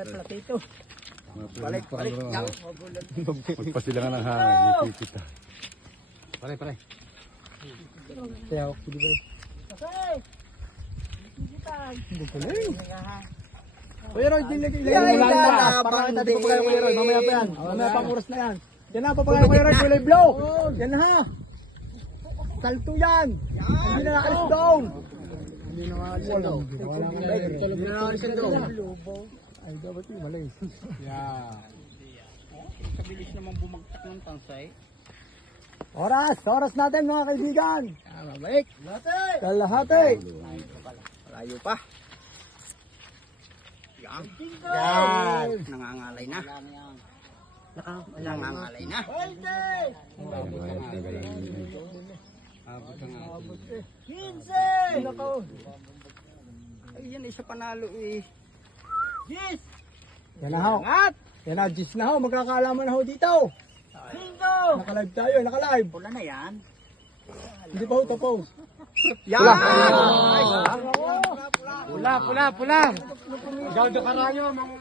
kay Platito. Balik. Magpasila nga ng hangin, ikikita. Pare. Kaya ako, pwede ba? Okay. Hindi pala eh. Kuya Roy, ilagay mo lang ba? Para kita di papagaya Kuya Roy, mamaya pa yan. Mamaya pang oras na yan. Yan na, papagaya Kuya Roy, kulay blow. Yan na ha. Salto yan. Hindi na nakalis down. Hindi na nakalis down. Hindi na nakalis down. Ay, dapat yung mali. Yeah. Kabilis naman bumagtak ng tansay. Oras natin mga kaibigan. Balik. Kalahati. Malayo pa. Yan. Nangangalay na. Nangangalay na. Ay, yan isa panalo eh. Yes! Yan na ho. Yan na, Gis na ho. Magkakaalaman na ho dito. Naka-live tayo, naka-live. Pula na yan. Hindi pa ho, tapo. Yan! Pula. Gawdo karayo, mga.